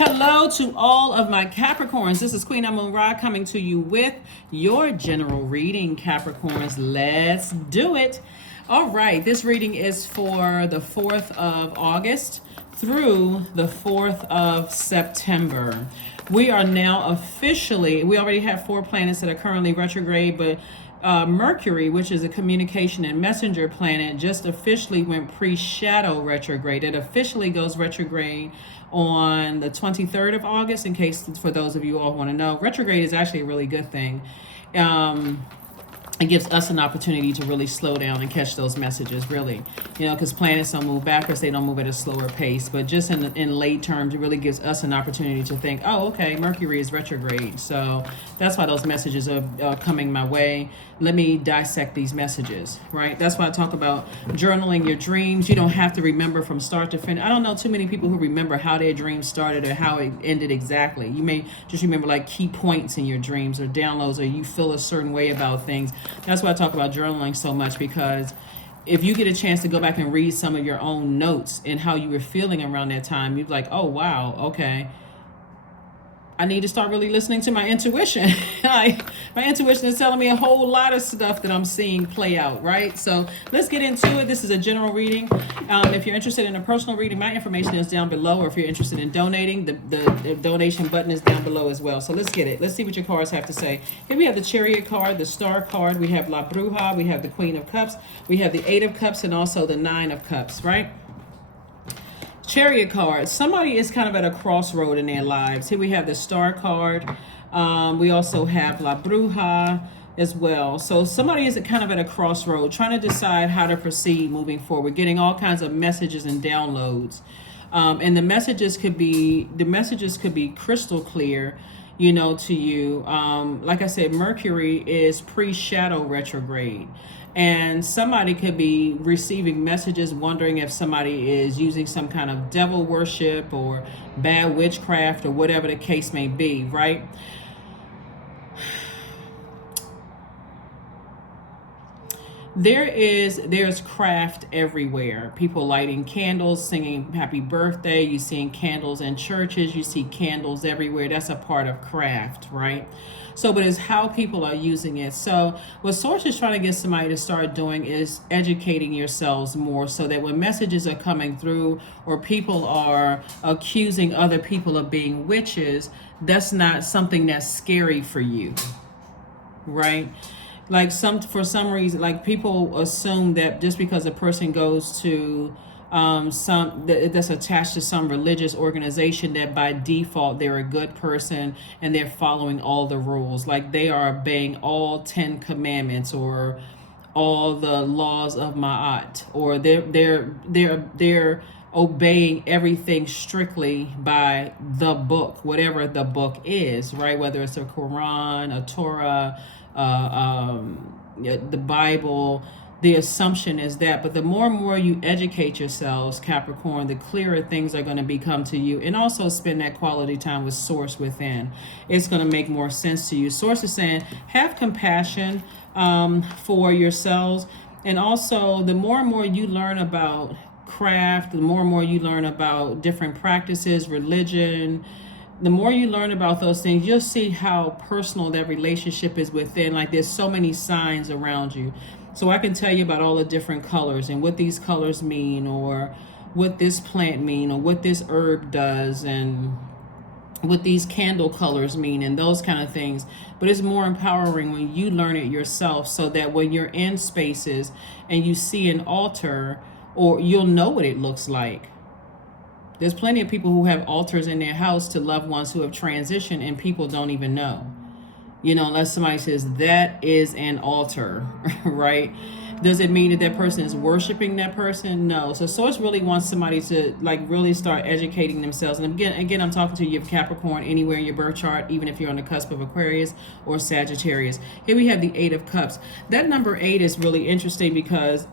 Hello to all of my Capricorns. This is Queen Amun Ra coming to you with your general reading, Capricorns. Let's do it. All right, this reading is for the 4th of August through the 4th of September. We are now we already have 4 planets that are currently retrograde, but Mercury, which is a communication and messenger planet, just officially went pre-shadow retrograde. It officially goes retrograde on the 23rd of August, in case for those of you all want to know. Retrograde is actually a really good thing. It gives us an opportunity to really slow down and catch those messages, really. Because planets don't move backwards, they don't move at a slower pace. But just in late terms, it really gives us an opportunity to think, oh, okay, Mercury is retrograde. So that's why those messages are coming my way. Let me dissect these messages, right? That's why I talk about journaling your dreams. You don't have to remember from start to finish. I don't know too many people who remember how their dreams started or how it ended exactly. You may just remember like key points in your dreams or downloads, or you feel a certain way about things. That's why I talk about journaling so much, because if you get a chance to go back and read some of your own notes and how you were feeling around that time, you're like, oh, wow, okay. I need to start really listening to my intuition. My intuition is telling me a whole lot of stuff that I'm seeing play out, right? So let's get into it. This is a general reading. If you're interested in a personal reading, my information is down below. Or if you're interested in donating, the donation button is down below as well. So let's get it. Let's see what your cards have to say. Here we have the Chariot card, the Star card. We have La Bruja. We have the Queen of Cups. We have the 8 of Cups and also the 9 of Cups, right? Chariot card. Somebody is kind of at a crossroad in their lives. Here we have the Star card. We also have La Bruja as well. So somebody is kind of at a crossroad, trying to decide how to proceed moving forward, getting all kinds of messages and downloads. And the messages could be crystal clear, to you. Like I said, Mercury is pre-shadow retrograde. And somebody could be receiving messages wondering if somebody is using some kind of devil worship or bad witchcraft or whatever the case may be, right? There's craft everywhere. People lighting candles, singing happy birthday. You seeing candles in churches. You see candles everywhere. That's a part of craft, right? So, but it's how people are using it. So what Source is trying to get somebody to start doing is educating yourselves more, so that when messages are coming through or people are accusing other people of being witches, that's not something that's scary for you, right? Like for some reason, like people assume that just because a person goes to that's attached to some religious organization, that by default they're a good person and they're following all the rules, like they are obeying all 10 commandments or all the laws of Ma'at, or they're obeying everything strictly by the book, whatever the book is, right? Whether it's a Quran, a Torah, the Bible. The assumption is that, but the more and more you educate yourselves, Capricorn, the clearer things are going to become to you. And also spend that quality time with Source within. It's going to make more sense to you. Source is saying, have compassion for yourselves. And also, the more and more you learn about craft, the more and more you learn about different practices, religion, the more you learn about those things, you'll see how personal that relationship is within. Like there's so many signs around you. So I can tell you about all the different colors and what these colors mean, or what this plant mean, or what this herb does, and what these candle colors mean, and those kind of things. But it's more empowering when you learn it yourself, so that when you're in spaces and you see an altar, or you'll know what it looks like. There's plenty of people who have altars in their house to loved ones who have transitioned, and people don't even know. Unless somebody says that is an altar, right? Does it mean that that person is worshiping that person? No. So Source really wants somebody to really start educating themselves. And again, I'm talking to you of Capricorn anywhere in your birth chart, even if you're on the cusp of Aquarius or Sagittarius. Here we have the 8 of Cups. That number 8 is really interesting because,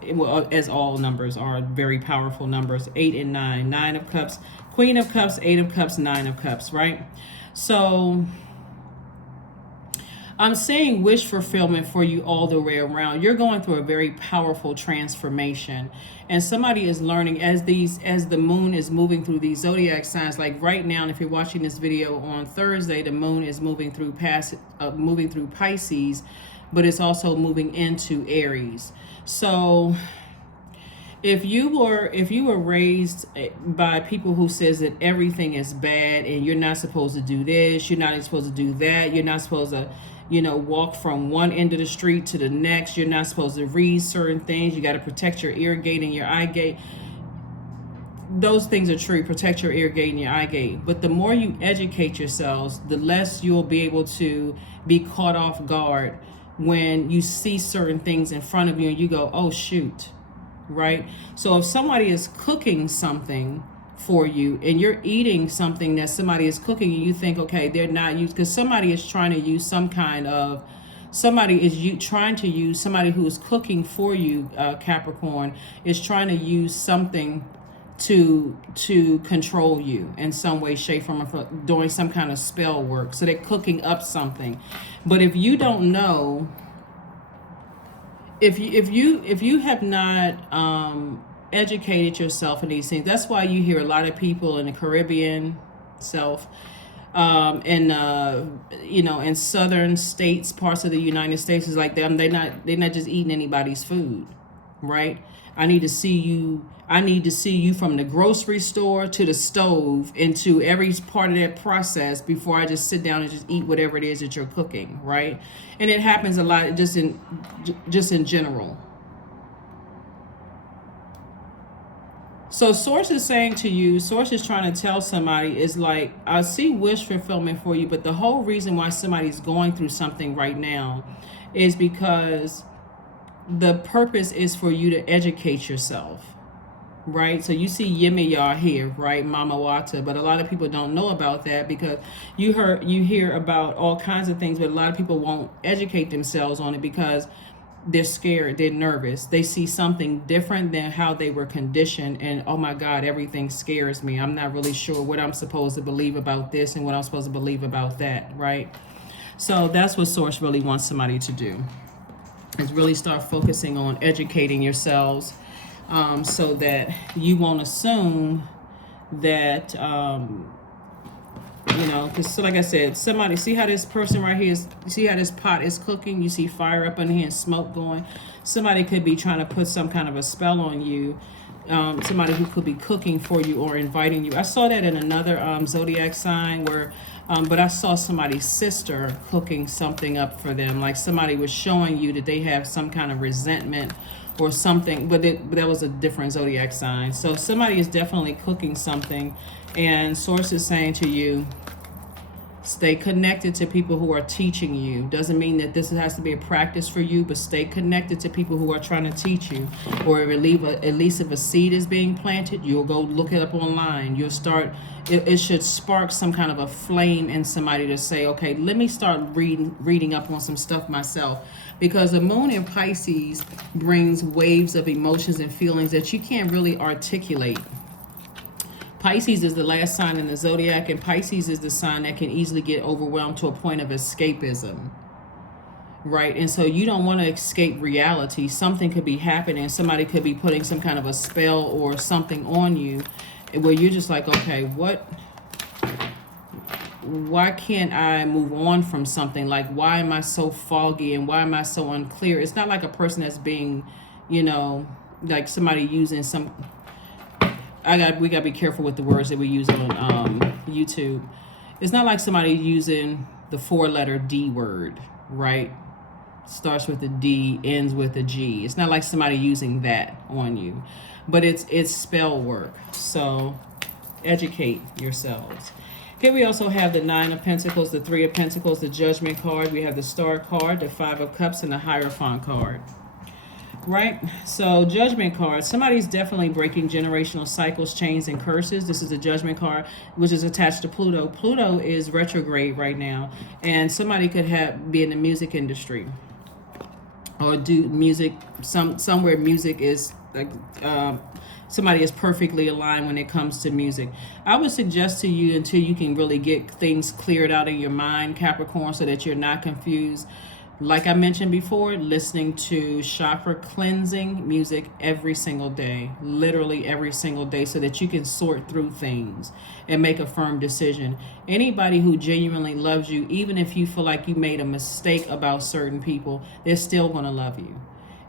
as all numbers are very powerful numbers, 8 and 9. 9 of Cups, Queen of Cups, 8 of Cups, 9 of Cups, right? So I'm saying wish fulfillment for you all the way around. You're going through a very powerful transformation, and somebody is learning as the moon is moving through these zodiac signs. Like right now, if you're watching this video on Thursday, the moon is moving through Pisces, but it's also moving into Aries. So if you were raised by people who says that everything is bad and you're not supposed to do this, you're not supposed to do that, you're not supposed to walk from one end of the street to the next, you're not supposed to read certain things, you got to protect your ear gate and your eye gate, those things are true. Protect your ear gate and your eye gate. But the more you educate yourselves, the less you'll be able to be caught off guard when you see certain things in front of you and you go, oh shoot, right? So if somebody is cooking something for you and you're eating something that somebody is cooking and you think, okay, they're not used, because somebody is trying to use somebody who is cooking for you, Capricorn, is trying to use something to control you in some way, shape, form, or doing some kind of spell work. So they're cooking up something. But if you don't know, if you have not educated yourself in these things, that's why you hear a lot of people in the Caribbean, in southern states, parts of the United States, is like them. They're not just eating anybody's food, right? I need to see you from the grocery store to the stove, into every part of that process before I just sit down and just eat whatever it is that you're cooking, right? And it happens a lot just in general. So Source is saying to you, Source is trying to tell somebody, is like, I see wish fulfillment for you, but the whole reason why somebody's going through something right now is because the purpose is for you to educate yourself, right? So you see Yemiyah here, right? Mama Wata, but a lot of people don't know about that because you hear about all kinds of things, but a lot of people won't educate themselves on it because they're scared, they're nervous, they see something different than how they were conditioned, and oh my God, everything scares me. I'm not really sure what I'm supposed to believe about this and what I'm supposed to believe about that, right? So that's what Source really wants somebody to do, is really start focusing on educating yourselves, so that you won't assume that because so like I said, somebody, see how this person right here is, see how this pot is cooking, you see fire up in here and smoke going. Somebody could be trying to put some kind of a spell on you, somebody who could be cooking for you or inviting you. I saw that in another zodiac sign where but I saw somebody's sister cooking something up for them, like somebody was showing you that they have some kind of resentment or something, but that was a different zodiac sign. So somebody is definitely cooking something, and Source is saying to you, stay connected to people who are teaching you. Doesn't mean that this has to be a practice for you, but stay connected to people who are trying to teach you. Or at least if a seed is being planted, you'll go look it up online. You'll start, it should spark some kind of a flame in somebody to say, okay, let me start reading up on some stuff myself. Because the moon in Pisces brings waves of emotions and feelings that you can't really articulate. Pisces is the last sign in the zodiac, and Pisces is the sign that can easily get overwhelmed to a point of escapism, right? And so you don't want to escape reality. Something could be happening. Somebody could be putting some kind of a spell or something on you where you're just like, okay, why can't I move on from something? Like, why am I so foggy and why am I so unclear? It's not like a person that's being, like somebody using some... we gotta be careful with the words that we use on YouTube. It's not like somebody using the 4-letter D word, right? Starts with a D, ends with a G. It's not like somebody using that on you, but it's spell work. So educate yourselves. Here we also have the 9 of Pentacles, the 3 of Pentacles, the Judgment card. We have the Star card, the 5 of Cups, and the Hierophant card. Right? So Judgment card, somebody's definitely breaking generational cycles, chains, and curses. This is a Judgment card, which is attached to Pluto. Pluto is retrograde right now, and somebody could be in the music industry or do music, somewhere music is like somebody is perfectly aligned when it comes to music. I would suggest to you, until you can really get things cleared out in your mind, Capricorn, so that you're not confused, like I mentioned before, listening to chakra cleansing music every single day, literally every single day, so that you can sort through things and make a firm decision. Anybody who genuinely loves you, even if you feel like you made a mistake about certain people, they're still going to love you.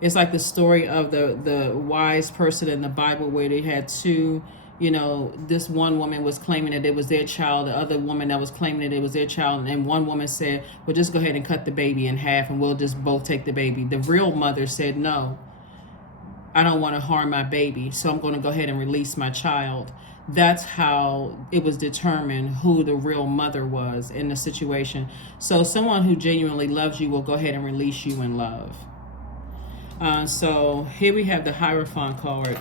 It's like the story of the wise person in the Bible, where they had two, this one woman was claiming that it was their child, the other woman that was claiming that it was their child, and one woman said, well, just go ahead and cut the baby in half and we'll just both take the baby. The real mother said, no, I don't want to harm my baby, so I'm going to go ahead and release my child. That's how it was determined who the real mother was in the situation. So someone who genuinely loves you will go ahead and release you in love. So here we have the Hierophant card.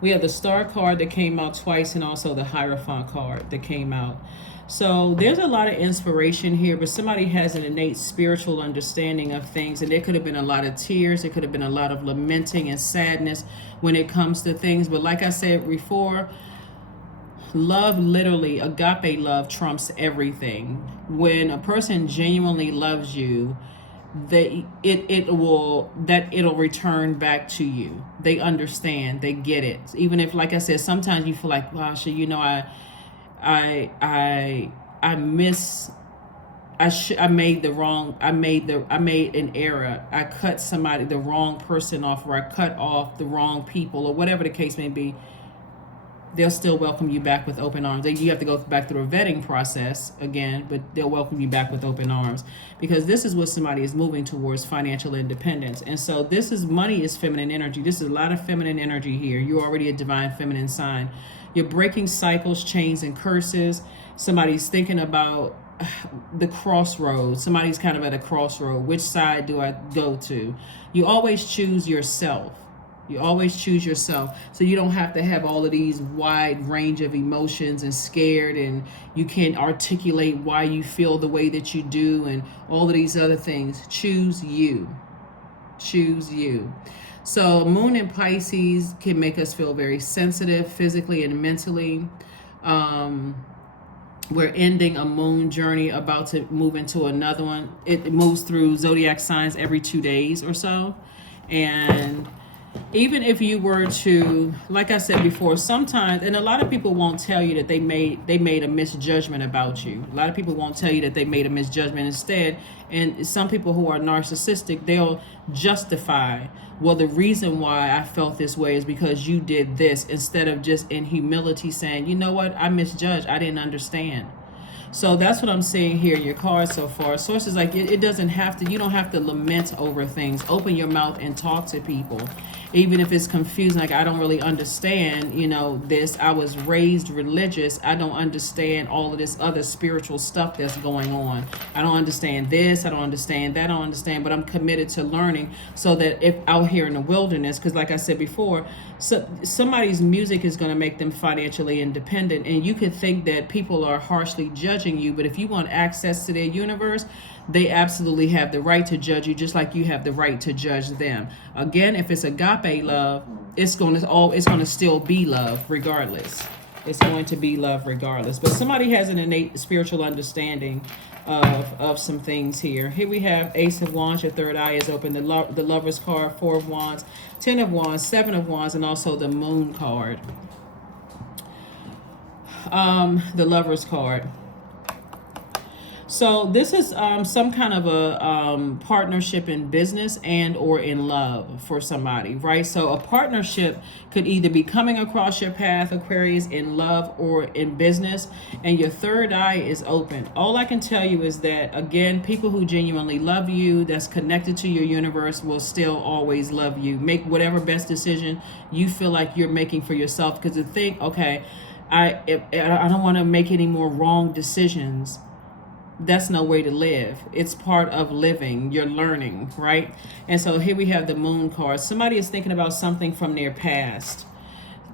We have the Star card that came out twice, and also the Hierophant card that came out. So there's a lot of inspiration here, but somebody has an innate spiritual understanding of things, and there could have been a lot of tears. There could have been a lot of lamenting and sadness when it comes to things. But like I said before, love, literally, agape love trumps everything. When a person genuinely loves you, it'll return back to you. They understand, they get it. Even if, like I said, sometimes you feel like, gosh, I made an error. I cut the wrong person off, or I cut off the wrong people, or whatever the case may be. They'll still welcome you back with open arms. You have to go back through a vetting process again, but they'll welcome you back with open arms, because this is what somebody is moving towards, financial independence. And so money is feminine energy. This is a lot of feminine energy here. You're already a divine feminine sign. You're breaking cycles, chains, and curses. Somebody's thinking about the crossroads. Somebody's kind of at a crossroad. Which side do I go to? You always choose yourself. You always choose yourself, so you don't have to have all of these wide range of emotions and scared, and you can't articulate why you feel the way that you do and all of these other things. Choose you. Choose you. So Moon in Pisces can make us feel very sensitive physically and mentally. We're ending a moon journey, about to move into another one. It moves through zodiac signs every 2 days or so. And even if you were to, like I said before, sometimes, and a lot of people won't tell you that they made a misjudgment about you. A lot of people won't tell you that they made a misjudgment instead. And some people who are narcissistic, they'll justify, well, the reason why I felt this way is because you did this, instead of just in humility saying, you know what, I misjudged, I didn't understand. So that's what I'm seeing here, your cards so far. Sources like it doesn't have to, you don't have to lament over things. Open your mouth and talk to people. Even if it's confusing, like I don't really understand, this. I was raised religious. I don't understand all of this other spiritual stuff that's going on. I don't understand this. I don't understand that. I don't understand, but I'm committed to learning, so that if out here in the wilderness, because like I said before, somebody's music is going to make them financially independent. And you could think that people are harshly judging you, but if you want access to their universe, they absolutely have the right to judge you, just like you have the right to judge them. Again, if it's agape love, it's going to still be love regardless. It's going to be love regardless. But somebody has an innate spiritual understanding of some things here. Here we have Ace of Wands. Your third eye is open. The Lover's card, 4 of Wands, 10 of Wands, 7 of Wands, and also the Moon card. The Lover's card. So this is some kind of a partnership in business and or in love for somebody, right? So a partnership could either be coming across your path, Aquarius, in love or in business, and your third eye is open. All I can tell you is that, again, people who genuinely love you, that's connected to your universe, will still always love you. Make whatever best decision you feel like you're making for yourself, because to think, okay, I don't want to make any more wrong decisions. That's no way to live. It's part of living. You're learning, right? And so here we have the Moon card. Somebody is thinking about something from their past.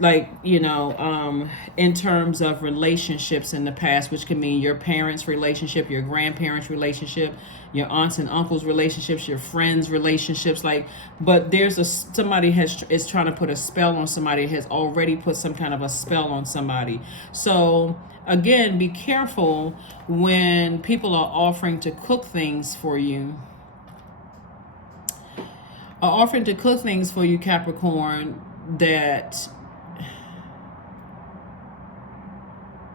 like, in terms of relationships in the past, which can mean your parents' relationship, your grandparents' relationship, your aunts and uncles' relationships, your friends' relationships. Like, but there's somebody is trying to put a spell on somebody, has already put some kind of a spell on somebody. So again, be careful when people are offering to cook things for you. Capricorn, that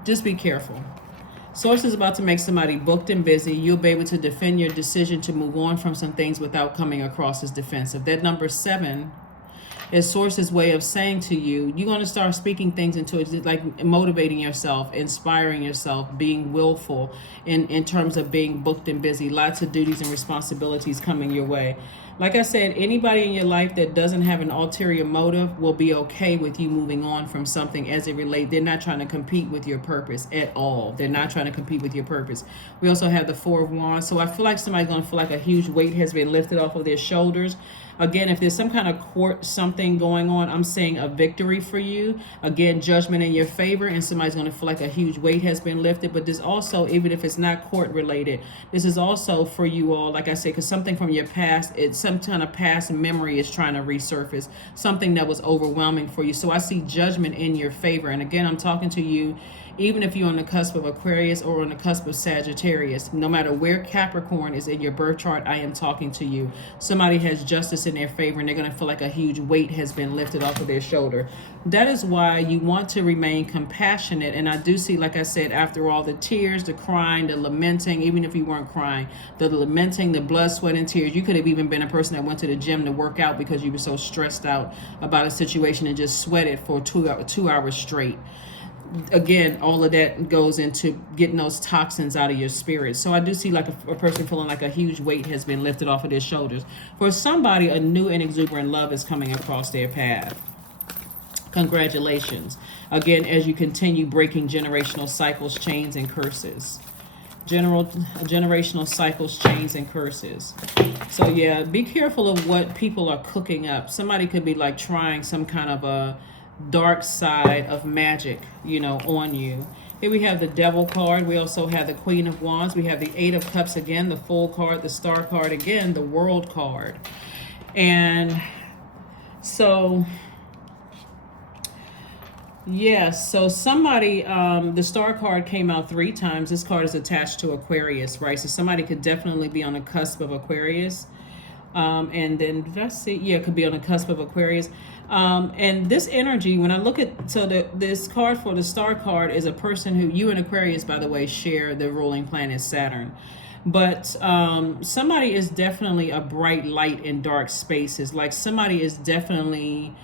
just be careful. Source is about to make somebody booked and busy. You'll be able to defend your decision to move on from some things without coming across as defensive. That number 7 is Source's way of saying to you, you're going to start speaking things into it, like motivating yourself, inspiring yourself, being willful in terms of being booked and busy. Lots of duties and responsibilities coming your way. Like I said, anybody in your life that doesn't have an ulterior motive will be okay with you moving on from something as it relates. They're not trying to compete with your purpose at all. They're not trying to compete with your purpose. We also have the 4 of Wands. So I feel like somebody's going to feel like a huge weight has been lifted off of their shoulders. Again, if there's some kind of court something going on, I'm saying a victory for you. Again, judgment in your favor, and somebody's going to feel like a huge weight has been lifted. But this also, even if it's not court related, this is also for you all, like I said, because something from your past, it's some kind of past memory is trying to resurface, something that was overwhelming for you. So I see judgment in your favor. And again, I'm talking to you, even if you're on the cusp of Aquarius or on the cusp of Sagittarius, no matter where Capricorn is in your birth chart, I am talking to you. Somebody has justice in their favor, and they're going to feel like a huge weight has been lifted off of their shoulder. That is why you want to remain compassionate. And I do see, like I said, after all the tears, the crying, the lamenting, even if you weren't crying, the lamenting, the blood, sweat, and tears, you could have even been a person that went to the gym to work out because you were so stressed out about a situation and just sweated for 2 hours straight. Again, all of that goes into getting those toxins out of your spirit. So I do see like a person feeling like a huge weight has been lifted off of their shoulders. For somebody, a new and exuberant love is coming across their path. Congratulations. Again, as you continue breaking generational cycles, chains, and curses. Generational cycles, chains, and curses. So yeah, be careful of what people are cooking up. Somebody could be like trying some kind of a dark side of magic, on you. Here we have the Devil card. We also have the Queen of Wands. We have the 8 of Cups again, the Fool card, the Star card again, the World card. And so, yes, so somebody, the Star card came out 3 times. This card is attached to Aquarius, right? So somebody could definitely be on the cusp of Aquarius. And then, let's see, yeah, it could be on the cusp of Aquarius. And this energy, when I look at, so this card for the Star card is a person who, you and Aquarius, by the way, share the ruling planet Saturn. But somebody is definitely a bright light in dark spaces. Like somebody is definitely,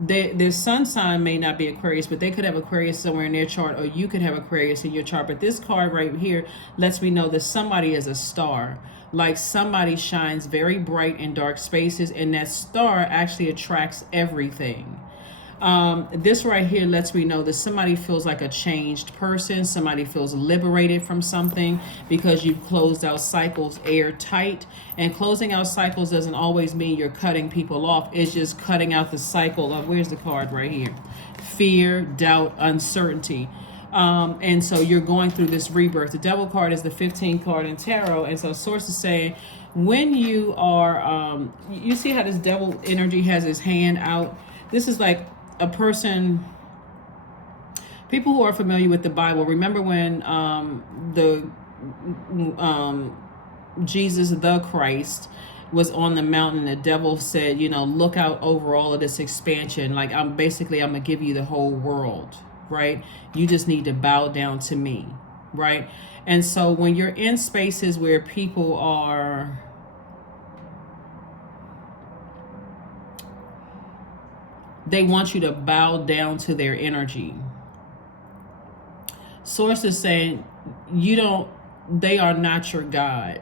their sun sign may not be Aquarius, but they could have Aquarius somewhere in their chart, or you could have Aquarius in your chart. But this card right here lets me know that somebody is a star. Like somebody shines very bright in dark spaces, and that star actually attracts everything. This right here lets me know that somebody feels like a changed person. Somebody feels liberated from something because you've closed out cycles airtight. And closing out cycles doesn't always mean you're cutting people off. It's just cutting out the cycle of, where's the card right here? Fear, doubt, uncertainty. And so you're going through this rebirth. The Devil card is the 15th card in tarot. And so Source is saying, when you are, you see how this devil energy has his hand out? This is like a person, people who are familiar with the Bible, remember when Jesus the Christ was on the mountain, the devil said, look out over all of this expansion. Like I'm gonna give you the whole world, right? You just need to bow down to me, right? And so when you're in spaces where people are they want you to bow down to their energy. Source is saying they are not your God.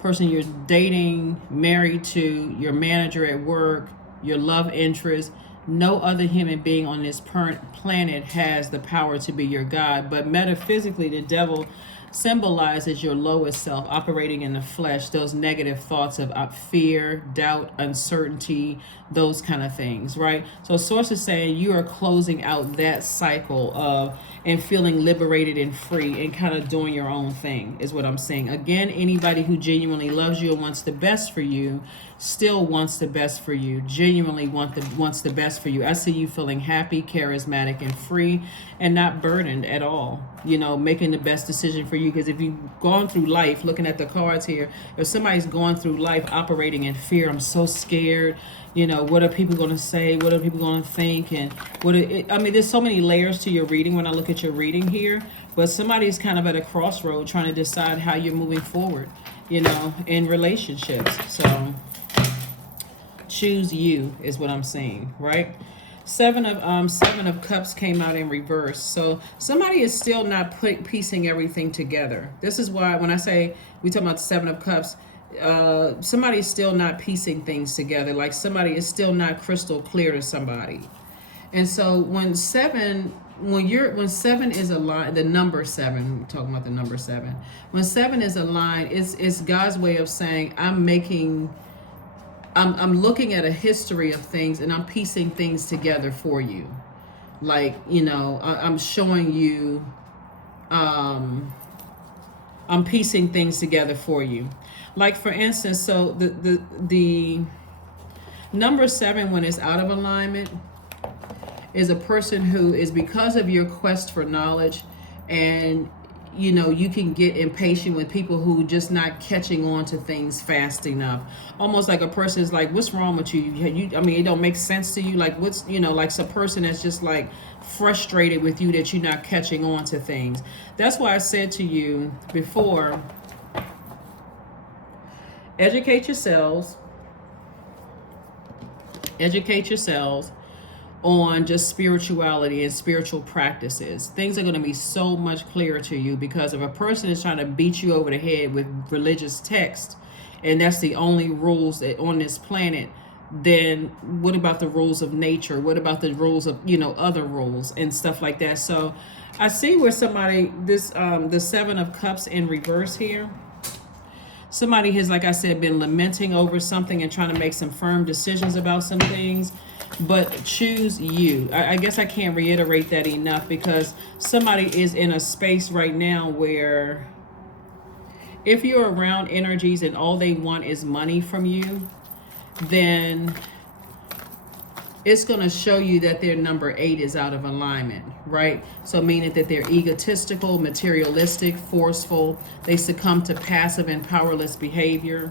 Person you're dating, married to, your manager at work, your love interest, no other human being on this planet has the power to be your God. But metaphysically, the devil symbolizes your lowest self operating in the flesh, those negative thoughts of fear, doubt, uncertainty, those kind of things, right? So source is saying you are closing out that cycle of and feeling liberated and free and kind of doing your own thing is what I'm saying. Again, anybody who genuinely loves you and wants the best for you still wants the best for you, genuinely wants the best for you. I see you feeling happy, charismatic, and free, and not burdened at all, you know, making the best decision for you. Because if you've gone through life, looking at the cards here, if somebody's going through life operating in fear, I'm so scared, you know, what are people going to say, what are people going to think, and I mean, there's so many layers to your reading when I look at your reading here, but somebody's kind of at a crossroad trying to decide how you're moving forward, you know, in relationships. So choose you is what I'm saying, right? Seven of Cups came out in reverse. So somebody is still not piecing everything together. This is why when I say we talk about the Seven of Cups, somebody is still not piecing things together. Like somebody is still not crystal clear to somebody. And so when seven is aligned, the number seven, we're talking about the number seven. When seven is aligned, it's God's way of saying I'm looking at a history of things and I'm piecing things together for you. Like, you know, I'm showing you, I'm piecing things together for you. Like for instance, so the number seven, when it's out of alignment, is a person who is, because of your quest for knowledge, and you know, you can get impatient with people who just not catching on to things fast enough. Almost like a person is like, what's wrong with you? I mean, it don't make sense to you. Like what's, you know, like some person that's just like frustrated with you that you're not catching on to things. That's why I said to you before, educate yourselves on just spirituality and spiritual practices. Things are going to be so much clearer to you, because if a person is trying to beat you over the head with religious text and that's the only rules that on this planet, then what about the rules of nature? What about the rules of, you know, other rules and stuff like that? So I see where somebody, the Seven of Cups in reverse here, somebody has, like I said, been lamenting over something and trying to make some firm decisions about some things. But choose you. I guess I can't reiterate that enough, because somebody is in a space right now where if you're around energies and all they want is money from you, then it's going to show you that their number 8 is out of alignment, right? So meaning that they're egotistical, materialistic, forceful. They succumb to passive and powerless behavior.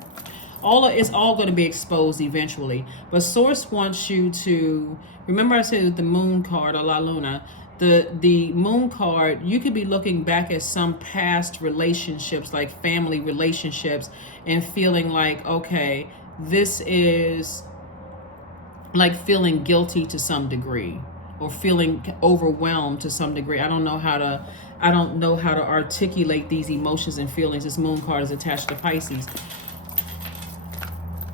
It's all going to be exposed eventually. But Source wants you to remember, I said with the Moon card, or La Luna, the Moon card, you could be looking back at some past relationships, like family relationships, and feeling like, okay, this is like feeling guilty to some degree, or feeling overwhelmed to some degree. I don't know how to articulate these emotions and feelings. This Moon card is attached to Pisces.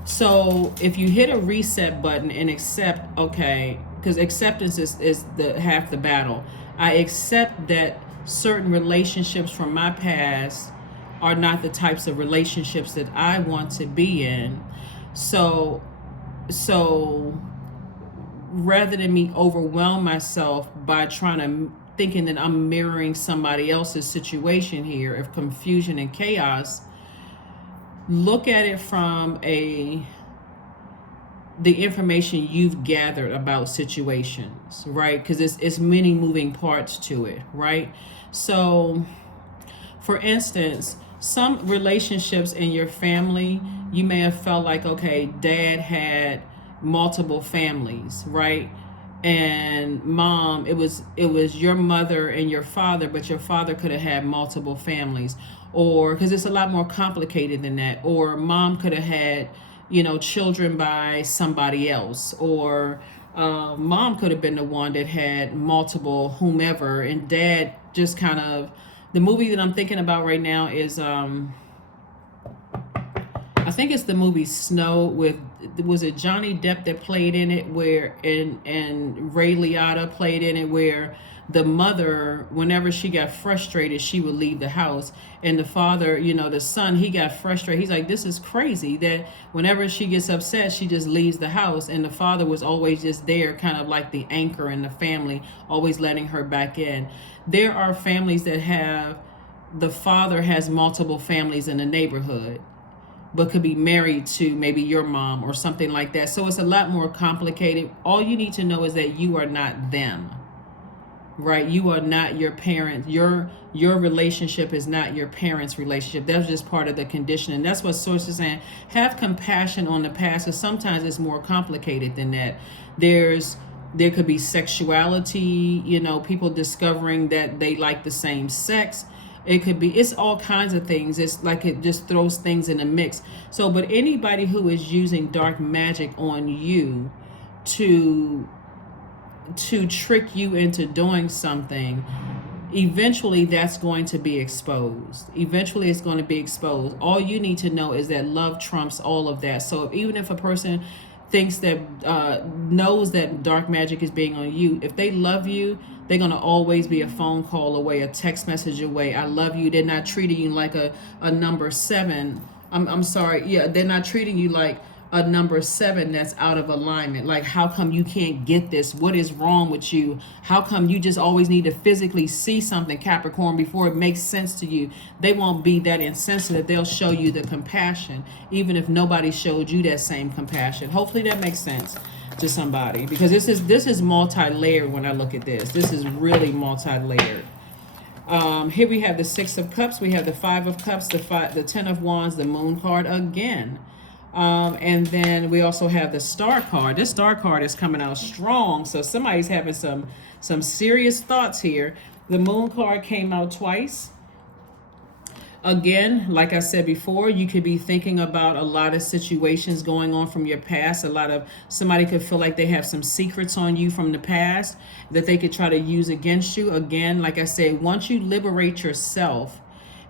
So if you hit a reset button and accept, okay, because acceptance is the half the battle. I accept that certain relationships from my past are not the types of relationships that I want to be in. So rather than me overwhelm myself by thinking that I'm mirroring somebody else's situation here of confusion and chaos, look at it from the information you've gathered about situations, right? Because it's many moving parts to it, right? So, for instance, some relationships in your family, you may have felt like, okay, dad had multiple families, right? And mom, it was your mother and your father, but your father could have had multiple families. Or because it's a lot more complicated than that. Or mom could have had, you know, children by somebody else. Or mom could have been the one that had multiple whomever, and dad just kind of, the movie that I'm thinking about right now is I think it's the movie Snow was it Johnny Depp that played in it, where and Ray Liotta played in it, where the mother, whenever she got frustrated, she would leave the house. And the father, you know, the son, he got frustrated. He's like, this is crazy that whenever she gets upset, she just leaves the house. And the father was always just there, kind of like the anchor in the family, always letting her back in. There are families that have, the father has multiple families in the neighborhood, but could be married to maybe your mom or something like that. So it's a lot more complicated. All you need to know is that you are not them. Right? You are not your parent. Your relationship is not your parents' relationship. That's just part of the conditioning. That's what Source is saying. Have compassion on the past, because sometimes it's more complicated than that. There could be sexuality, you know, people discovering that they like the same sex. It could be, it's all kinds of things. It's like it just throws things in a mix. So, but anybody who is using dark magic on you to trick you into doing something, eventually that's going to be exposed. Eventually it's going to be exposed. All you need to know is that love trumps all of that. So even if a person thinks that knows that dark magic is being on you, if they love you, they're going to always be a phone call away, a text message away. I love you. They're not treating you like a number 7. I'm sorry. Yeah, they're not treating you like a number 7 that's out of alignment. Like, how come you can't get this? What is wrong with you? How come you just always need to physically see something, Capricorn, before it makes sense to you? They won't be that insensitive. They'll show you the compassion, even if nobody showed you that same compassion. Hopefully that makes sense to somebody, because this is multi-layered. When I look at this is really multi-layered. Here we have the 6 of Cups, we have the 5 of Cups, the 10 of Wands, the Moon card again. And then we also have the Star card. This Star card is coming out strong, so somebody's having some serious thoughts here. The Moon card came out twice. Again, like I said before, you could be thinking about a lot of situations going on from your past. Somebody could feel like they have some secrets on you from the past that they could try to use against you. Again, like I said, once you liberate yourself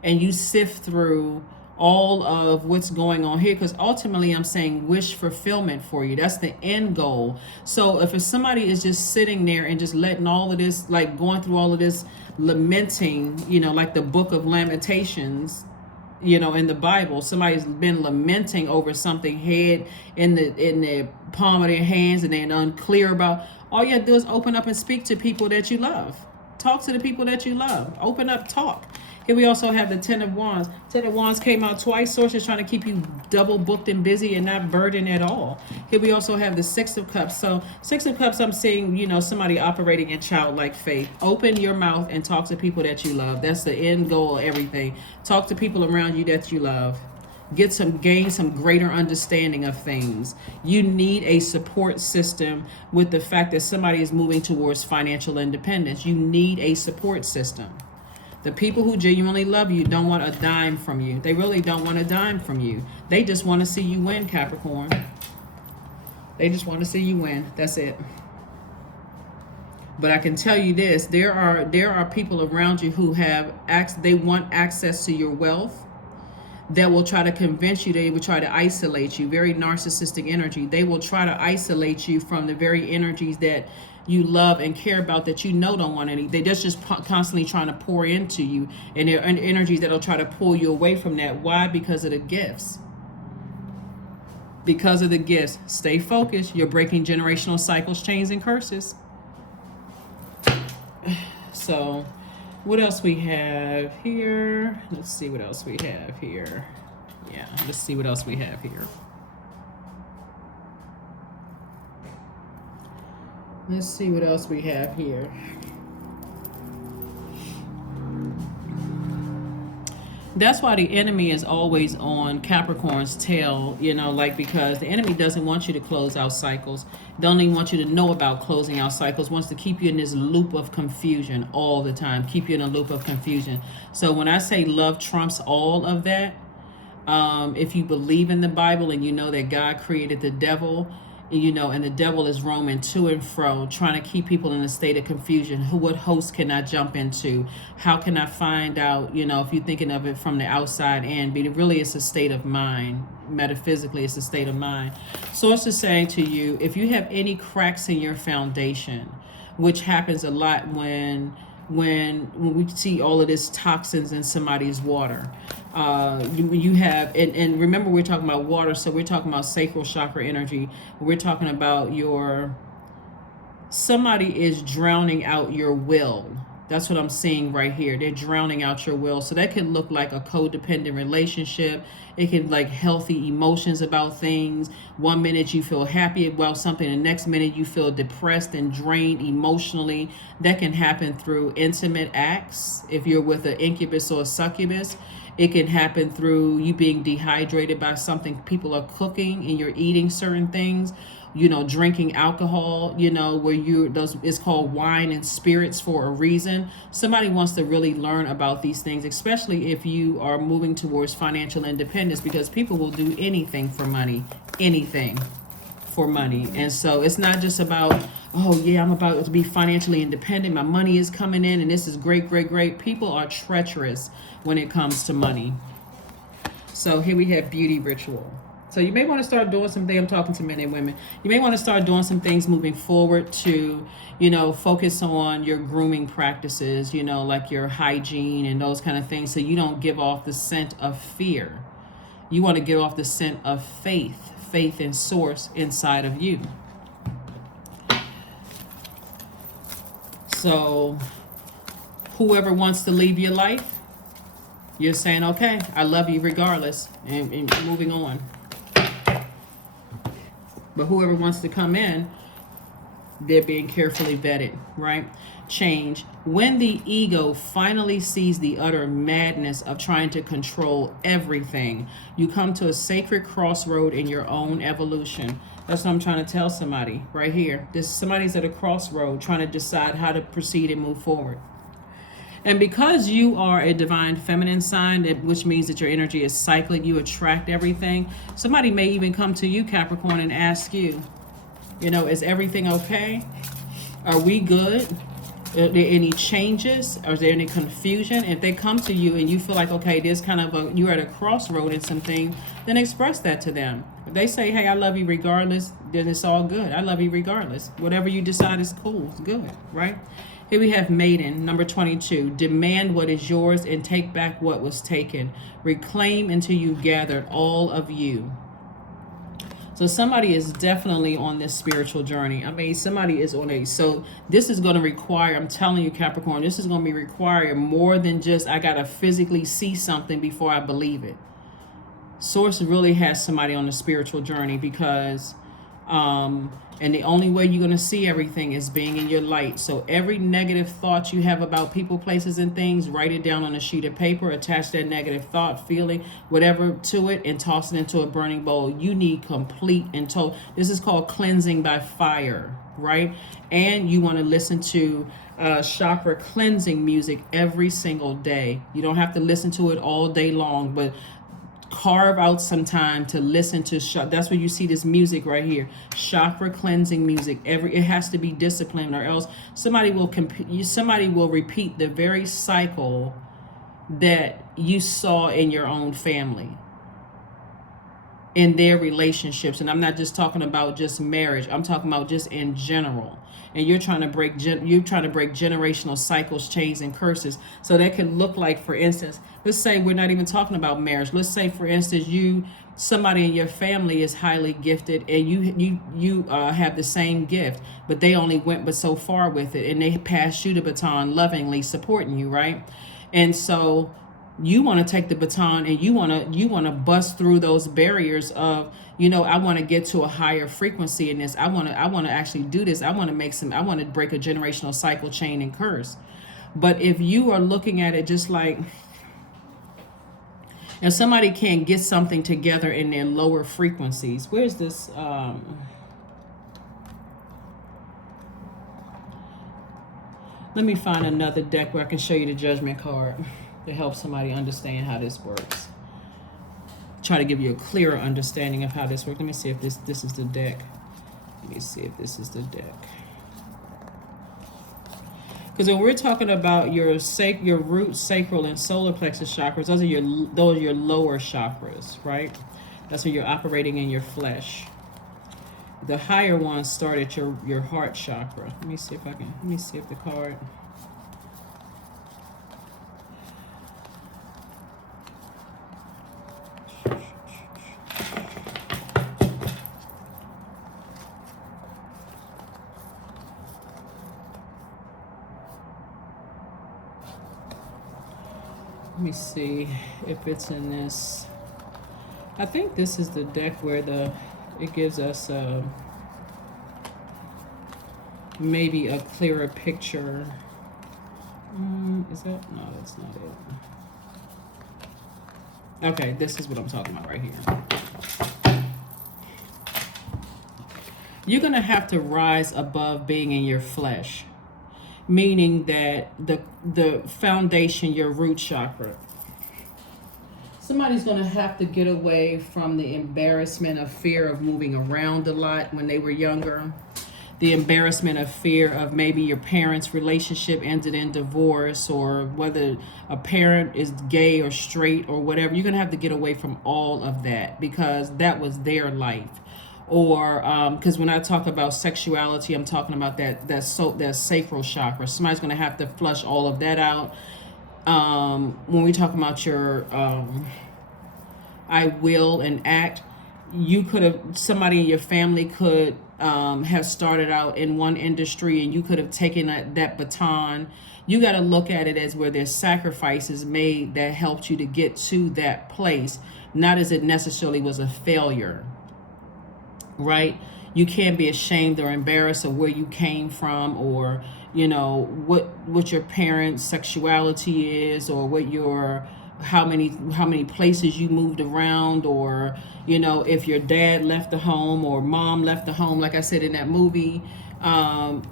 and you sift through all of what's going on here, because ultimately I'm saying wish fulfillment for you. That's the end goal. So if somebody is just sitting there and just letting all of this, like going through all of this lamenting, you know, like the book of Lamentations, you know, in the Bible, somebody's been lamenting over something, head in the palm of their hands, and they're unclear about, all you have to do is open up and speak to people that you love. Talk to the people that you love. Open up, talk. Here we also have the 10 of Wands. 10 of Wands came out twice. Source is trying to keep you double booked and busy and not burdened at all. Here we also have the 6 of Cups. So 6 of Cups, I'm seeing, you know, somebody operating in childlike faith. Open your mouth and talk to people that you love. That's the end goal of everything. Talk to people around you that you love. Gain some greater understanding of things. You need a support system with the fact that somebody is moving towards financial independence. You need a support system. The people who genuinely love you don't want a dime from you. They really don't want a dime from you. They just want to see you win, Capricorn. They just want to see you win. That's it. But I can tell you this, there are people around you who they want access to your wealth, that will try to convince you, they will try to isolate you. Very narcissistic energy. They will try to isolate you from the very energies that you love and care about, that you know don't want any. They're just constantly trying to pour into you, and they're energies that'll try to pull you away from that. Why? Because of the gifts. Because of the gifts. Stay focused. You're breaking generational cycles, chains, and curses. So what else we have here? Let's see what else we have here. Yeah, let's see what else we have here. Let's see what else we have here. That's why the enemy is always on Capricorn's tail, you know, like, because the enemy doesn't want you to close out cycles. Don't even want you to know about closing out cycles. Wants to keep you in this loop of confusion all the time. Keep you in a loop of confusion. So when I say love trumps all of that, if you believe in the Bible and you know that God created the devil, you know, and the devil is roaming to and fro, trying to keep people in a state of confusion. What host can I jump into? How can I find out, you know, if you're thinking of it from the outside in, but really it's a state of mind. Metaphysically, it's a state of mind. Source is saying to you, if you have any cracks in your foundation, which happens a lot when we see all of this toxins in somebody's water. You have, and remember, we're talking about water, so we're talking about sacral chakra energy. We're talking about somebody is drowning out your will. That's what I'm seeing right here. They're drowning out your will. So that can look like a codependent relationship. It can like healthy emotions about things. One minute you feel happy about something, the next minute you feel depressed and drained emotionally. That can happen through intimate acts. If you're with an incubus or a succubus, it can happen through you being dehydrated by something people are cooking and you're eating certain things. Drinking alcohol, where it's called wine and spirits for a reason. Somebody wants to really learn about these things, especially if you are moving towards financial independence, because people will do anything for money, anything for money. And so it's not just about, oh yeah, I'm about to be financially independent. My money is coming in and this is great, great, great. People are treacherous when it comes to money. So here we have beauty ritual. So you may want to start doing some things. I'm talking to men and women. You may want to start doing some things moving forward to, focus on your grooming practices, like your hygiene and those kind of things, so you don't give off the scent of fear. You want to give off the scent of faith and source inside of you. So whoever wants to leave your life, you're saying, okay, I love you regardless, and moving on. But whoever wants to come in, they're being carefully vetted, right? Change. When the ego finally sees the utter madness of trying to control everything, you come to a sacred crossroad in your own evolution. That's what I'm trying to tell somebody right here. Somebody's at a crossroad trying to decide how to proceed and move forward. And because you are a divine feminine sign, which means that your energy is cyclic, you attract everything. Somebody may even come to you, Capricorn, and ask you, is everything okay? Are we good? Are there any changes? Is there any confusion? If they come to you and you feel like, okay, there's you're at a crossroad in something, then express that to them. If they say, hey, I love you regardless, then it's all good. I love you regardless. Whatever you decide is cool. It's good, right? Here we have maiden, number 22. Demand what is yours and take back what was taken. Reclaim until you've gathered all of you. So somebody is definitely on this spiritual journey. Somebody is so this is going to require, I'm telling you, Capricorn, this is going to be require more than just, I got to physically see something before I believe it. Source really has somebody on the spiritual journey, because and the only way you're going to see everything is being in your light. So every negative thought you have about people, places, and things, write it down on a sheet of paper, attach that negative thought, feeling, whatever to it, and toss it into a burning bowl. You need complete and total. This is called cleansing by fire, right? And you want to listen to chakra cleansing music every single day. You don't have to listen to it all day long, but carve out some time to listen to that's where you see this music right here, chakra cleansing music. It has to be disciplined, or else somebody will repeat the very cycle that you saw in your own family, in their relationships. And I'm not just talking about just marriage, I'm talking about just in general. And you're trying to break generational cycles, chains, and curses. So that can look like, for instance, let's say we're not even talking about marriage. Let's say, for instance, somebody in your family is highly gifted, and you have the same gift, but they only went but so far with it, and they passed you the baton, lovingly supporting you, right? And so you want to take the baton, and you want to bust through those barriers of, I want to get to a higher frequency in this. I want to actually do this. I want to break a generational cycle, chain, and curse. But if you are looking at it just like, if somebody can't get something together in their lower frequencies, where's this? Let me find another deck where I can show you the judgment card to help somebody understand how this works. Try to give you a clearer understanding of how this works. Let me see if this is the deck. Let me see if this is the deck. Because when we're talking about your root, sacral, and solar plexus chakras, those are your lower chakras, right? That's when you're operating in your flesh. The higher ones start at your heart chakra. Let me see if the card. Let me see if it's in this. I think this is the deck where it gives us maybe a clearer picture. Is that? No, that's not it. Okay, this is what I'm talking about right here. You're going to have to rise above being in your flesh, meaning that the foundation, your root chakra, somebody's going to have to get away from the embarrassment of fear of moving around a lot when they were younger, the embarrassment of fear of maybe your parents' relationship ended in divorce, or whether a parent is gay or straight or whatever. You're going to have to get away from all of that, because that was their life. Or because when I talk about sexuality, I'm talking about that sacral chakra. Somebody's going to have to flush all of that out. When we talk about your I will and act, somebody in your family could have started out in one industry, and you could have taken that baton. You got to look at it as where there's sacrifices made that helped you to get to that place, not as it necessarily was a failure. Right? You can't be ashamed or embarrassed of where you came from, or what your parents' sexuality is, or what your how many places you moved around, or if your dad left the home or mom left the home, like I said in that movie,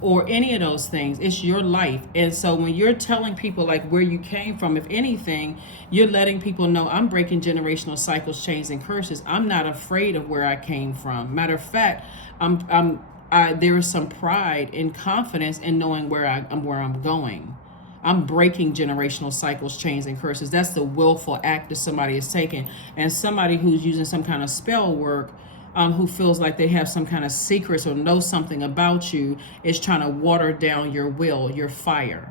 or any of those things. It's your life. And so when you're telling people like where you came from, if anything, you're letting people know, I'm breaking generational cycles, chains, and curses. I'm not afraid of where I came from. Matter of fact, there is some pride and confidence in knowing where I'm going. I'm breaking generational cycles, chains, and curses. That's the willful act that somebody is taking. And somebody who's using some kind of spell work, who feels like they have some kind of secrets or know something about you, is trying to water down your will, your fire.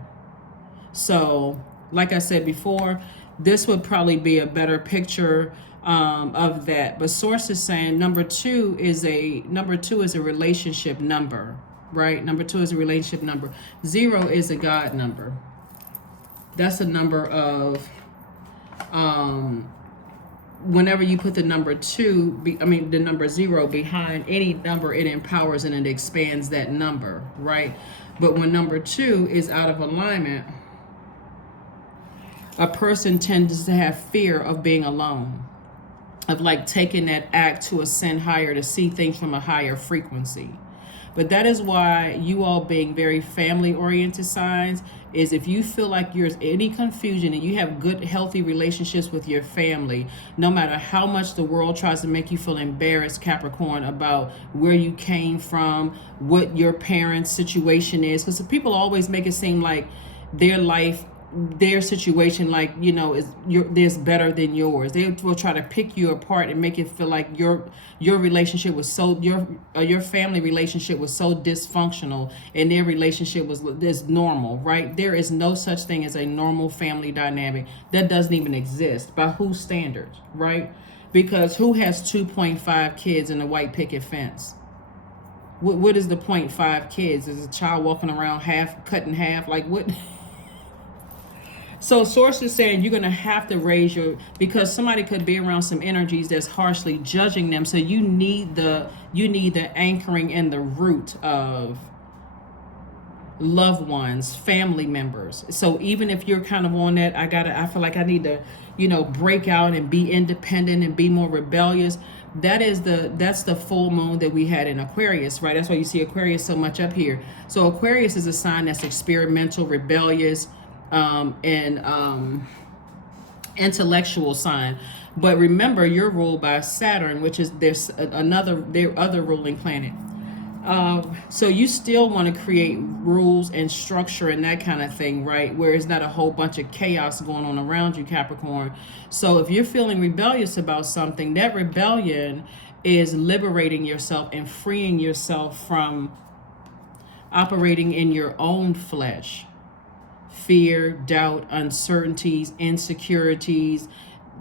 So, like I said before, this would probably be a better picture of that. But source is saying number two is a relationship number, right? Number 2 is a relationship number. 0 is a God number. That's a number of whenever you put the number 2, the number 0 behind any number, it empowers and it expands that number, right? But when number 2 is out of alignment, a person tends to have fear of being alone, of like taking that act to ascend higher, to see things from a higher frequency. But that is why you all being very family-oriented signs is, if you feel like there's any confusion and you have good, healthy relationships with your family, no matter how much the world tries to make you feel embarrassed, Capricorn, about where you came from, what your parents' situation is, because people always make it seem like their life, their situation, there's better than yours. They will try to pick you apart and make it feel like your relationship was your family relationship was so dysfunctional, and their relationship was this normal, right? There is no such thing as a normal family dynamic. That doesn't even exist. By whose standards, right? Because who has 2.5 kids in a white picket fence? What is the 0.5 kids? Is a child walking around cut in half? Like what? So source is saying you're going to have to raise because somebody could be around some energies that's harshly judging them. So you need the anchoring and the root of loved ones, family members. So even if you're kind of on that, I feel like I need to, break out and be independent and be more rebellious. That's the full moon that we had in Aquarius, right? That's why you see Aquarius so much up here. So Aquarius is a sign that's experimental, rebellious, and intellectual sign. But remember, you're ruled by Saturn, which is their other ruling planet. So you still want to create rules and structure and that kind of thing, right? Where it's not a whole bunch of chaos going on around you, Capricorn. So if you're feeling rebellious about something, that rebellion is liberating yourself and freeing yourself from operating in your own flesh. Fear, doubt, uncertainties, insecurities,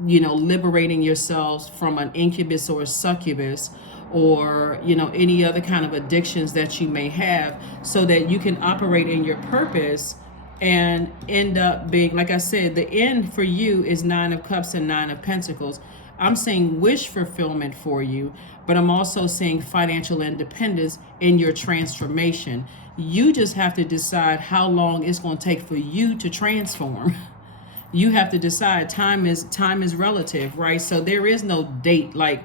liberating yourselves from an incubus or a succubus, or any other kind of addictions that you may have, so that you can operate in your purpose and end up being, like I said, the end for you is 9 of Cups and 9 of Pentacles. I'm saying wish fulfillment for you, but I'm also saying financial independence in your transformation. You just have to decide how long it's going to take for you to transform. You have to decide. Time is relative, right? So there is no date like,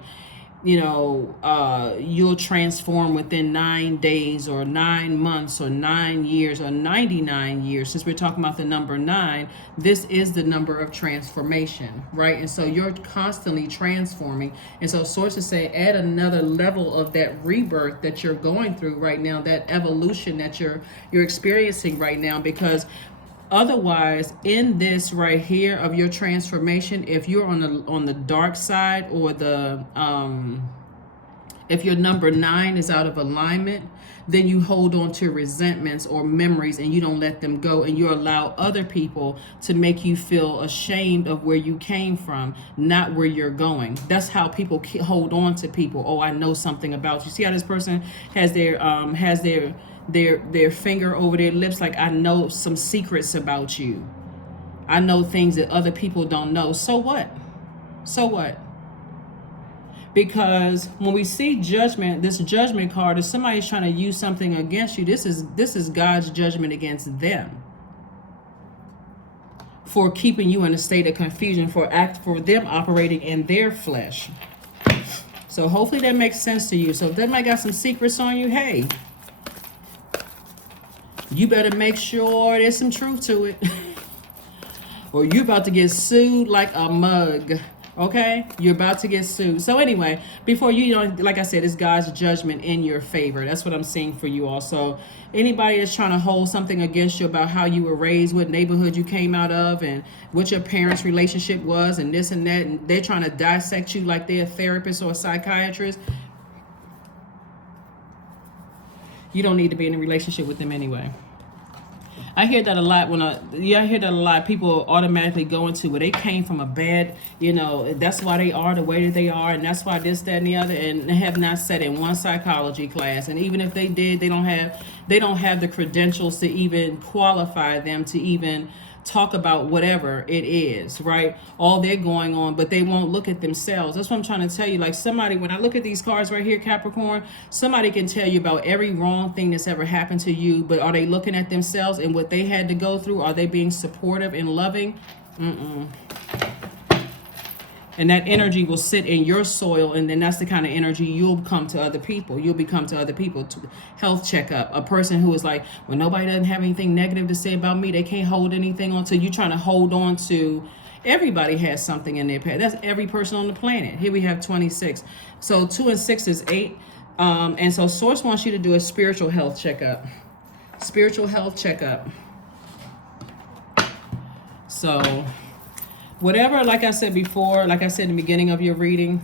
you'll transform within 9 days or 9 months or 9 years or 99 years. Since we're talking about the number 9, this is the number of transformation, right? And so you're constantly transforming. And so sources say add another level of that rebirth that you're going through right now, that evolution that you're experiencing right now, because otherwise, in this right here of your transformation, if you're on the dark side, or the if your number 9 is out of alignment, then you hold on to resentments or memories and you don't let them go, and you allow other people to make you feel ashamed of where you came from, not where you're going. That's how people hold on to people. Oh, I know something about you. See how this person has their finger over their lips, like, I know some secrets about you. I know things that other people don't know. So what? Because when we see judgment, this judgment card, if somebody's trying to use something against you, this is God's judgment against them for keeping you in a state of confusion, for them operating in their flesh. So hopefully that makes sense to you. So if they might got some secrets on you, hey, you better make sure there's some truth to it. Or you're about to get sued like a mug. Okay? You're about to get sued. So anyway, before like I said, it's God's judgment in your favor. That's what I'm seeing for you all. So anybody that's trying to hold something against you about how you were raised, what neighborhood you came out of, and what your parents' relationship was, and this and that, and they're trying to dissect you like they're a therapist or a psychiatrist, you don't need to be in a relationship with them anyway. I hear that a lot I hear that a lot. People automatically go into, well, they came from a bad, that's why they are the way that they are, and that's why this, that, and the other, and they have not sat in one psychology class. And even if they did, they don't have the credentials to even qualify them to even talk about whatever it is, right? All they're going on, but they won't look at themselves. That's what I'm trying to tell you. Like, somebody, when I look at these cards right here, Capricorn, somebody can tell you about every wrong thing that's ever happened to you, but are they looking at themselves and what they had to go through? Are they being supportive and loving? And that energy will sit in your soil, and then that's the kind of energy you'll become to other people. To health checkup. A person who is like, well, nobody doesn't have anything negative to say about me. They can't hold anything on to. You trying to hold on to. Everybody has something in their past. That's every person on the planet. Here we have 26. So 2 and 6 is 8. And so Source wants you to do a spiritual health checkup. So whatever, like I said before, like I said in the beginning of your reading,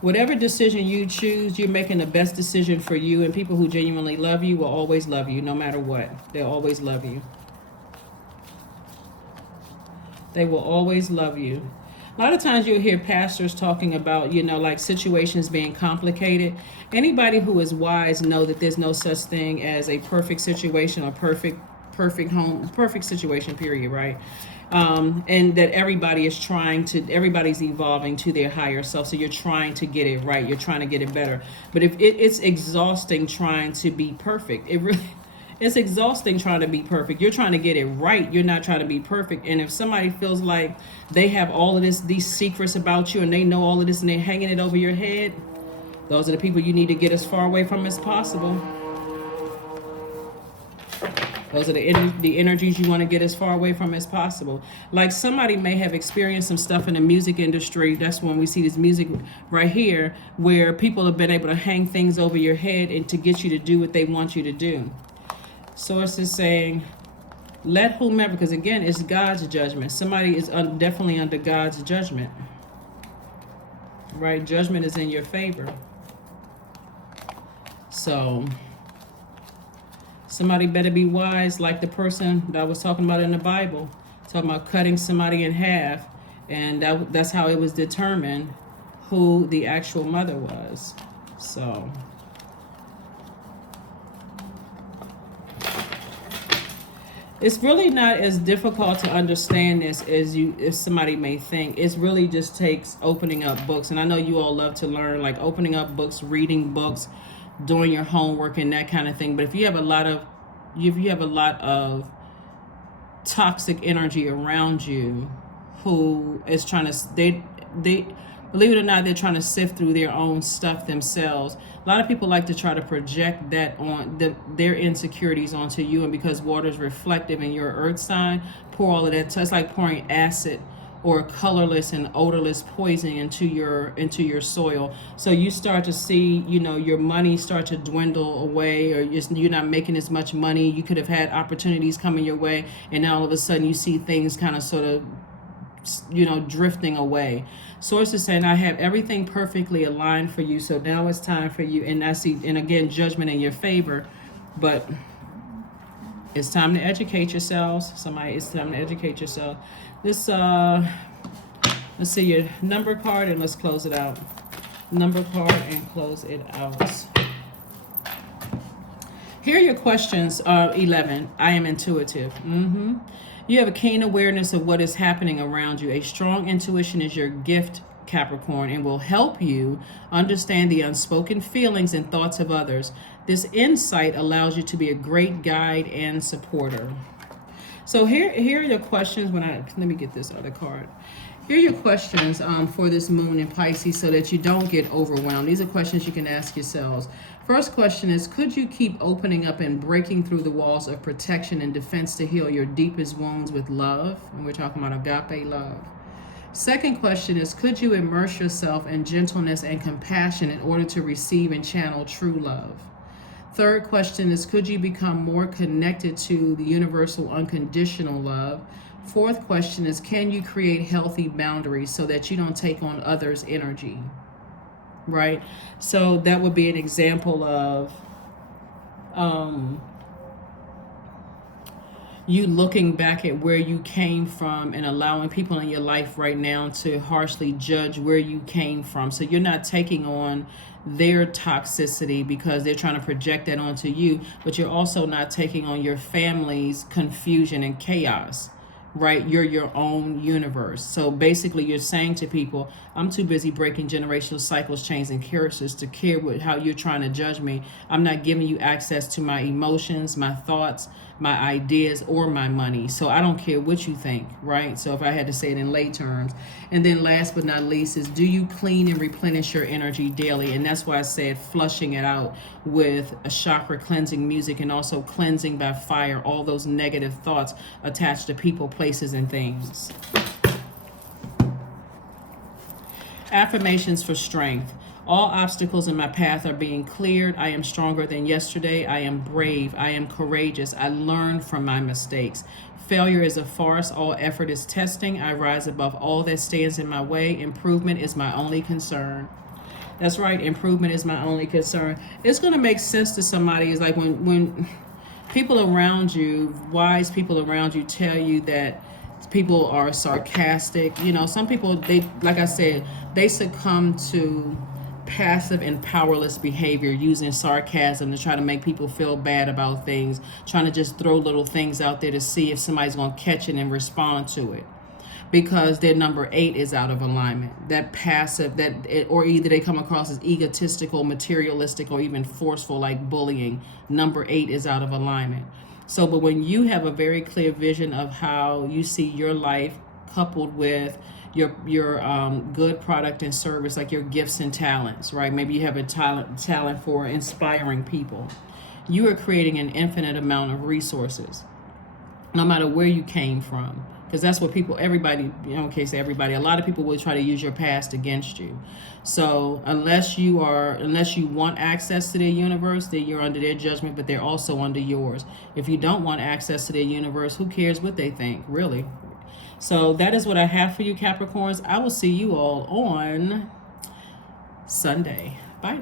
whatever decision you choose, you're making the best decision for you. And people who genuinely love you will always love you, no matter what. They'll always love you. They will always love you. A lot of times you'll hear pastors talking about, like situations being complicated. Anybody who is wise know that there's no such thing as a perfect situation or perfect situation, period, right? And that everybody's evolving to their higher self. So you're trying to get it right. You're trying to get it better. But if it's exhausting trying to be perfect. It's exhausting trying to be perfect. You're trying to get it right. You're not trying to be perfect. And if somebody feels like they have all of these secrets about you, and they know all of this, and they're hanging it over your head, those are the people you need to get as far away from as possible. Those are the energies you want to get as far away from as possible. Like, somebody may have experienced some stuff in the music industry. That's when we see this music right here, where people have been able to hang things over your head and to get you to do what they want you to do. Source is saying, let whomever, because again, it's God's judgment. Somebody is definitely under God's judgment. Right? Judgment is in your favor. So somebody better be wise, like the person that I was talking about in the Bible, talking about cutting somebody in half, and that's how it was determined who the actual mother was. So it's really not as difficult to understand this as somebody may think. It really just takes opening up books, and I know you all love to learn, like opening up books, reading books, doing your homework, and that kind of thing. But if you have a lot of toxic energy around you, who is trying to they believe it or not, they're trying to sift through their own stuff themselves. A lot of people like to try to project that on their insecurities onto you, and because water is reflective in your earth sign, pour all of that. So it's like pouring acid or colorless and odorless poison into your soil. So you start to see, your money start to dwindle away, or you're not making as much money. You could have had opportunities coming your way, and now all of a sudden you see things kind of sort of drifting away. Source is saying, I have everything perfectly aligned for you, so now it's time for you. And I see, and again, judgment in your favor, but it's time to educate yourselves. It's time to educate yourself. This let's see your number card, and let's close it out. Number card and close it out. Here are your questions. 11. I am intuitive. You have a keen awareness of what is happening around you. A strong intuition is your gift, Capricorn, and will help you understand the unspoken feelings and thoughts of others. This insight allows you to be a great guide and supporter. So here are your questions. Let me get this other card. Here are your questions for this moon in Pisces, so that you don't get overwhelmed. These are questions you can ask yourselves. First question is, could you keep opening up and breaking through the walls of protection and defense to heal your deepest wounds with love? And we're talking about agape love. Second question is, could you immerse yourself in gentleness and compassion in order to receive and channel true love? Third question is, could you become more connected to the universal unconditional love? Fourth question is, can you create healthy boundaries so that you don't take on others' energy? Right? So that would be an example of you looking back at where you came from and allowing people in your life right now to harshly judge where you came from. So you're not taking on their toxicity because they're trying to project that onto you, but you're also not taking on your family's confusion and chaos. Right? You're your own universe. So basically you're saying to people, I'm too busy breaking generational cycles, chains, and curses to care with how you're trying to judge me. I'm not giving you access to my emotions, my thoughts, my ideas, or my money. So I don't care what you think, right? So if I had to say it in lay terms. And then last but not least is, do you clean and replenish your energy daily? And that's why I said flushing it out with a chakra cleansing music, and also cleansing by fire all those negative thoughts attached to people, places, and things. Affirmations for strength. All obstacles in my path are being cleared. I am stronger than yesterday. I am brave. I am courageous. I learn from my mistakes. Failure is a farce. All effort is testing. I rise above all that stands in my way. Improvement is my only concern. That's right. Improvement is my only concern. It's going to make sense to somebody. It's like when people around you, wise people around you, tell you that people are sarcastic. Some people, like I said, they succumb to passive and powerless behavior, using sarcasm to try to make people feel bad about things, trying to just throw little things out there to see if somebody's going to catch it and respond to it, because their number 8 is out of alignment. That passive, or either they come across as egotistical, materialistic, or even forceful, like bullying. Number 8 is out of alignment. So, but when you have a very clear vision of how you see your life, coupled with your good product and service, like your gifts and talents, right? Maybe you have a talent for inspiring people. You are creating an infinite amount of resources, no matter where you came from. Because that's what everybody, a lot of people will try to use your past against you. So unless you want access to their universe, then you're under their judgment, but they're also under yours. If you don't want access to their universe, who cares what they think, really? So that is what I have for you, Capricorns. I will see you all on Sunday. Bye.